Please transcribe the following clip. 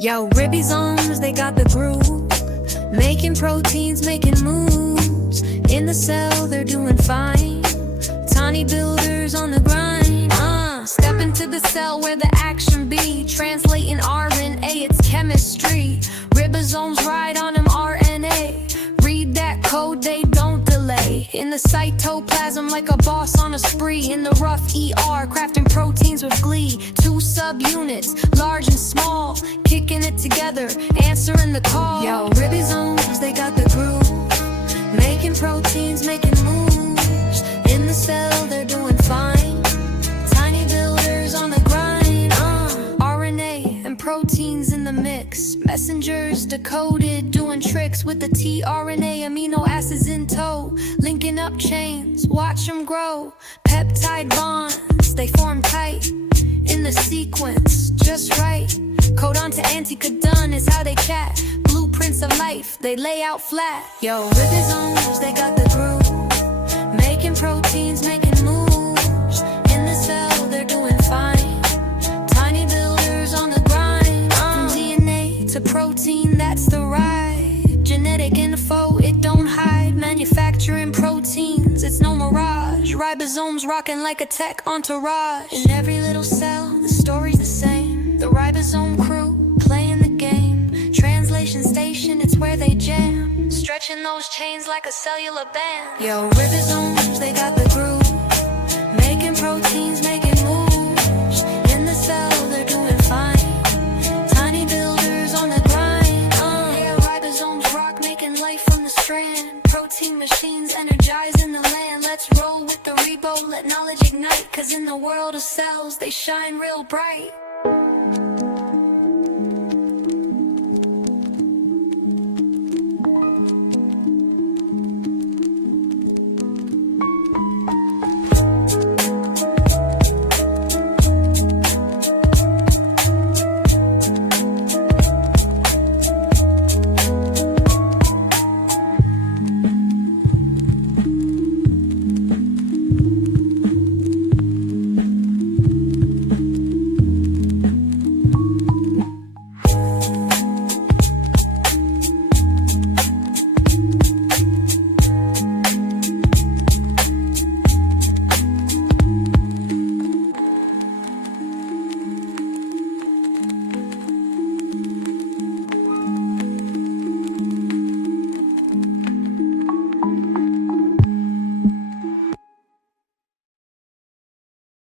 Yo, ribosomes, they got the groove, making proteins, making moves. In the cell, they're doing fine. Tiny builders on the grind. Step into the cell where the action be. Translating RNA, it's chemistry. Ribosomes ride on them rRNA. Read that code, they don't delay. In the cytoplasm like a boss on a spree. In the rough ER, crafting proteins with glee. Two subunits, large and small, kicking it together, answering the call. Yo, ribosomes, they got the groove, making proteins, making moves. In the cell, they're doing fine. Tiny builders on the grind. RNA and proteins in the mix. Messengers decoded, doing tricks with the tRNA. Amino acids in tow, linking up chains, watch them grow. Peptide bonds, they form tight in the sequence, just right. Codon-anticodon is how they chat. Blueprints of life, they lay out flat. Yo, ribosomes, they got the groove, making proteins, making moves. In the cell, they're doing fine. Tiny builders on the grind. From DNA to protein, that's the ride. Genetic info, it don't hide. Manufacturing proteins, it's no mirage. Ribosomes rocking like a tech entourage. In every little cell, the story's the same. The ribosome crew, playing the game. Translation station, it's where they jam. Stretching those chains like a cellular band. Yo, ribosomes, they got the groove, making proteins, making moves. In the cell, they're doing fine. Tiny builders on the grind. Yeah, ribosomes rock, making life from the strand. Protein machines energizing the land. Let's roll with the Ribo, let knowledge ignite. Cause in the world of cells, they shine real bright.